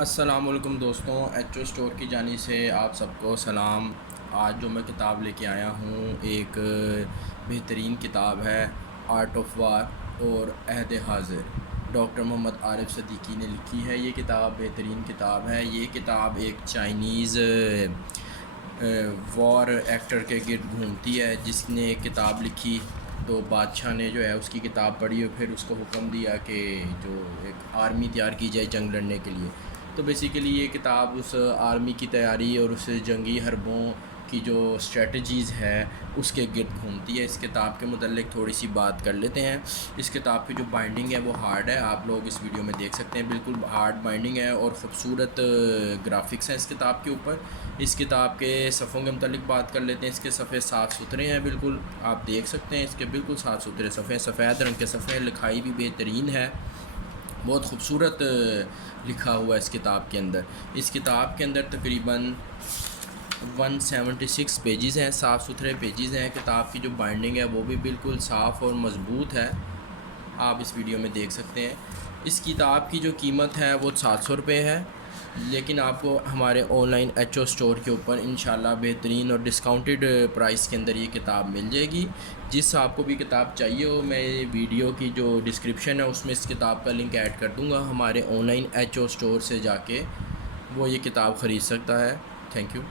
السلام علیکم دوستوں، ایچ او اسٹور کی جانب سے آپ سب کو سلام۔ آج جو میں کتاب لے کے آیا ہوں ایک بہترین کتاب ہے، آرٹ آف وار اور عہد حاضر۔ ڈاکٹر محمد عارف صدیقی نے لکھی ہے یہ کتاب، بہترین کتاب ہے یہ کتاب۔ ایک چائنیز وار ایکٹر کے گرد گھومتی ہے جس نے کتاب لکھی، تو بادشاہ نے جو ہے اس کی کتاب پڑھی اور پھر اس کو حکم دیا کہ جو ایک آرمی تیار کی جائے جنگ لڑنے کے لیے۔ تو بیسیکلی یہ کتاب اس آرمی کی تیاری اور اس جنگی حربوں کی جو اسٹریٹجیز ہے اس کے گرد گھومتی ہے۔ اس کتاب کے متعلق تھوڑی سی بات کر لیتے ہیں۔ اس کتاب کی جو بائنڈنگ ہے وہ ہارڈ ہے، آپ لوگ اس ویڈیو میں دیکھ سکتے ہیں، بالکل ہارڈ بائنڈنگ ہے اور خوبصورت گرافکس ہیں اس کتاب کے اوپر۔ اس کتاب کے صفحوں کے متعلق بات کر لیتے ہیں۔ اس کے صفحے صاف ستھرے ہیں، بالکل آپ دیکھ سکتے ہیں اس کے بالکل صاف ستھرے صفحے، سفید رنگ کے صفحے، لکھائی بھی بہترین ہے، بہت خوبصورت لکھا ہوا ہے اس کتاب کے اندر۔ اس کتاب کے اندر تقریباً 176 پیجز ہیں، صاف ستھرے پیجز ہیں۔ کتاب کی جو بائنڈنگ ہے وہ بھی بالکل صاف اور مضبوط ہے، آپ اس ویڈیو میں دیکھ سکتے ہیں۔ اس کتاب کی جو قیمت ہے وہ 700 روپے ہے، لیکن آپ کو ہمارے online H O store کے اوپر انشاءاللہ بہترین اور ڈسکاؤنٹڈ پرائس کے اندر یہ کتاب مل جائے گی۔ جس آپ کو بھی کتاب چاہیے ہو، میں ویڈیو کی جو ڈسکرپشن ہے اس میں اس کتاب کا لنک ایڈ کر دوں گا، ہمارے online H O store سے جا کے وہ یہ کتاب خرید سکتا ہے۔ Thank you.